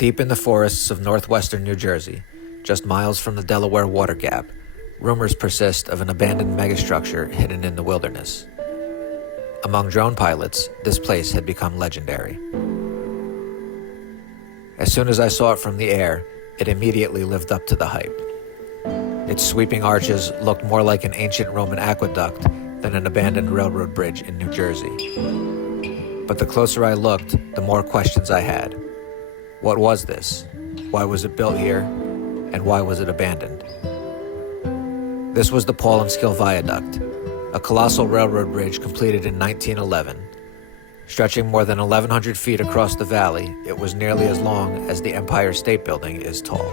Deep in the forests of northwestern New Jersey, just miles from the Delaware Water Gap, rumors persist of an abandoned megastructure hidden in the wilderness. Among drone pilots, this place had become legendary. As soon as I saw it from the air, it immediately lived up to the hype. Its sweeping arches looked more like an ancient Roman aqueduct than an abandoned railroad bridge in New Jersey. But the closer I looked, the more questions I had. What was this? Why was it built here? And why was it abandoned? This was the Paulinskill Viaduct, a colossal railroad bridge completed in 1911. Stretching more than 1,100 feet across the valley, it was nearly as long as the Empire State Building is tall.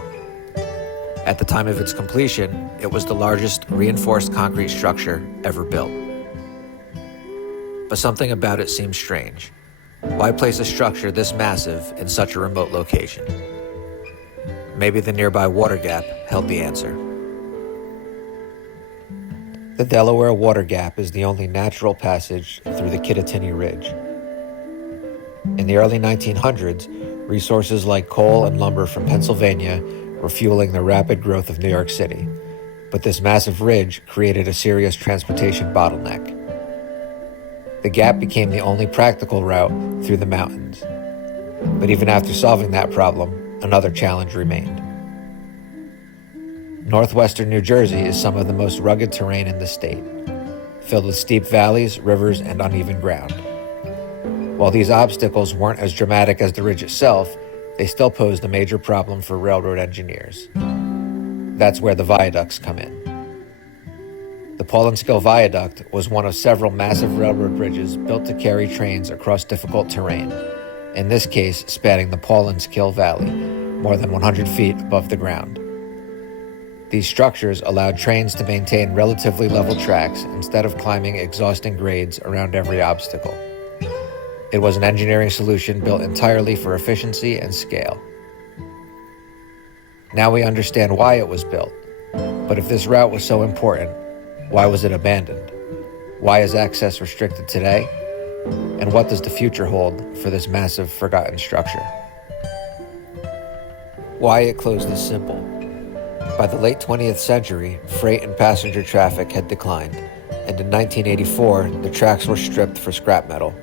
At the time of its completion, it was the largest reinforced concrete structure ever built. But something about it seemed strange. Why place a structure this massive in such a remote location? Maybe the nearby water gap held the answer. The Delaware Water Gap is the only natural passage through the Kittatinny Ridge. In the early 1900s, resources like coal and lumber from Pennsylvania were fueling the rapid growth of New York City, but this massive ridge created a serious transportation bottleneck. The gap became the only practical route through the mountains. But even after solving that problem, another challenge remained. Northwestern New Jersey is some of the most rugged terrain in the state, filled with steep valleys, rivers, and uneven ground. While these obstacles weren't as dramatic as the ridge itself, they still posed a major problem for railroad engineers. That's where the viaducts come in. The Paulinskill Viaduct was one of several massive railroad bridges built to carry trains across difficult terrain, in this case spanning the Paulinskill Valley, more than 100 feet above the ground. These structures allowed trains to maintain relatively level tracks instead of climbing exhausting grades around every obstacle. It was an engineering solution built entirely for efficiency and scale. Now we understand why it was built, but if this route was so important, why was it abandoned? Why is access restricted today? And what does the future hold for this massive forgotten structure? Why it closed is simple. By the late 20th century, freight and passenger traffic had declined, and in 1984, the tracks were stripped for scrap metal.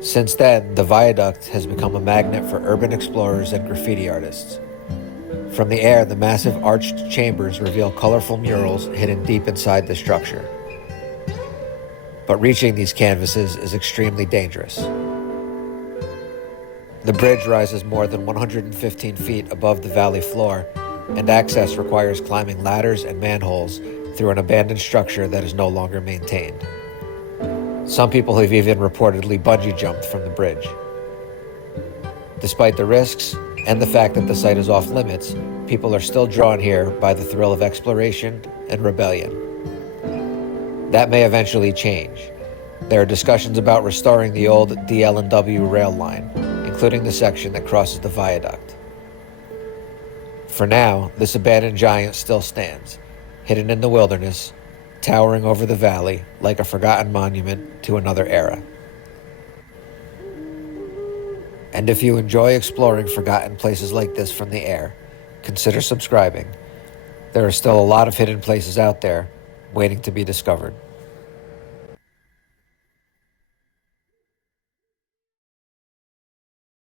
Since then, the viaduct has become a magnet for urban explorers and graffiti artists. From the air, the massive arched chambers reveal colorful murals hidden deep inside the structure. But reaching these canvases is extremely dangerous. The bridge rises more than 115 feet above the valley floor, and access requires climbing ladders and manholes through an abandoned structure that is no longer maintained. Some people have even reportedly bungee jumped from the bridge. Despite the risks, and the fact that the site is off limits, people are still drawn here by the thrill of exploration and rebellion. That may eventually change. There are discussions about restoring the old DL&W rail line, including the section that crosses the viaduct. For now, this abandoned giant still stands, hidden in the wilderness, towering over the valley like a forgotten monument to another era. And if you enjoy exploring forgotten places like this from the air, consider subscribing. There are still a lot of hidden places out there waiting to be discovered.